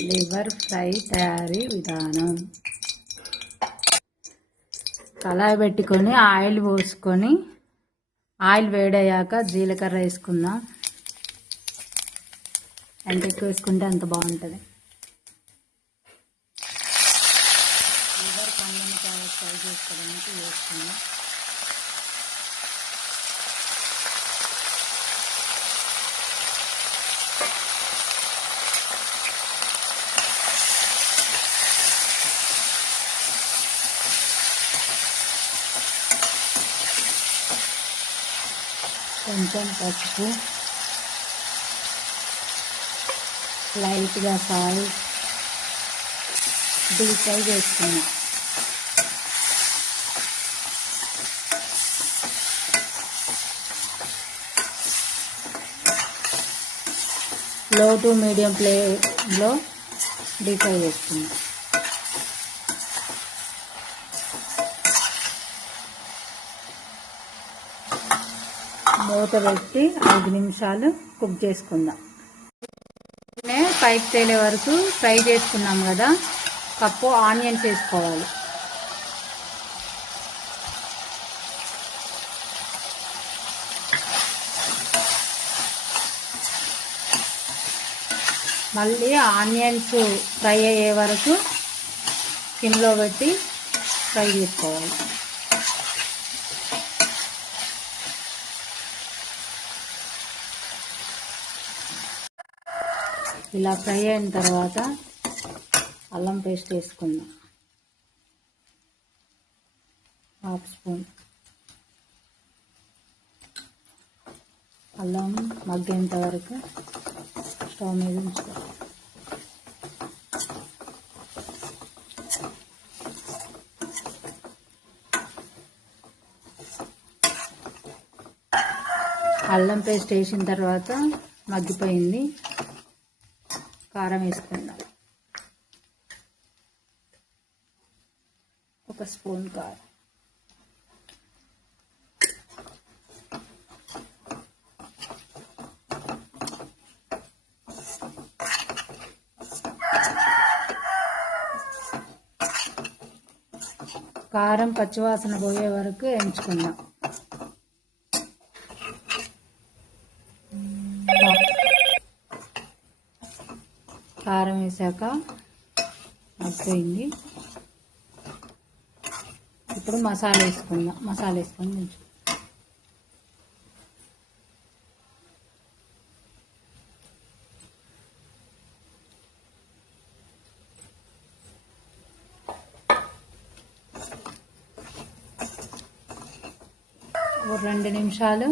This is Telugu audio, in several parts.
లివర్ ఫ్రై తయారీ విధానం. కళాయి పెట్టుకొని ఆయిల్ పోసుకొని ఆయిల్ వేడయ్యాక జీలకర్ర వేసుకుందాం. ఎంత ఎక్కువ వేసుకుంటే అంత బాగుంటుంది. లివర్ పండుని ఫ్రై చేసుకోవడానికి వేసుకుందాం. కొంచెం పసుపు, లైట్గా సాల్ట్, డీప్ ఫ్రై చేసుకున్నాం. లో టు మీడియం ఫ్లేమ్లో డీప్ ఫ్రై చేసుకున్నాం. మూత పెట్టి 5 నిమిషాలు కుక్ చేసుకుందాం. పైకి తేలే వరకు ఫ్రై చేసుకున్నాం కదా, కప్పు ఆనియన్స్ వేసుకోవాలి. మళ్ళీ ఆనియన్స్ ఫ్రై అయ్యే వరకు సిమ్లో పెట్టి ఫ్రై చేసుకోవాలి. ఇలా ఫ్రై అయిన తర్వాత అల్లం పేస్ట్ వేసుకుందాం. 1/2 స్పూన్. అల్లం మగ్గేంత వరకు స్టవ్ మీద ఉంచుకోవాలి. అల్లం పేస్ట్ వేసిన తర్వాత మగ్గిపోయింది. కారం వేసుకుందాం. 1 స్పూన్ కారం. కారం పచ్చివాసన పోయే వరకు ఎంచుకుందాం. కారం వేసాక మగ్గిపోయింది. ఇప్పుడు మసాలా వేసుకుందాం. మసాలా వేసుకొని ఉంచు. ఒక 2 నిమిషాలు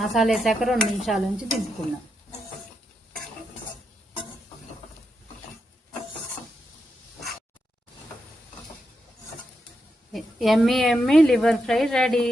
మసాలా వేసాక 2 నిమిషాల నుంచి దింపుకుందాం. ఎమ్మీ లివర్ ఫ్రై రెడీ.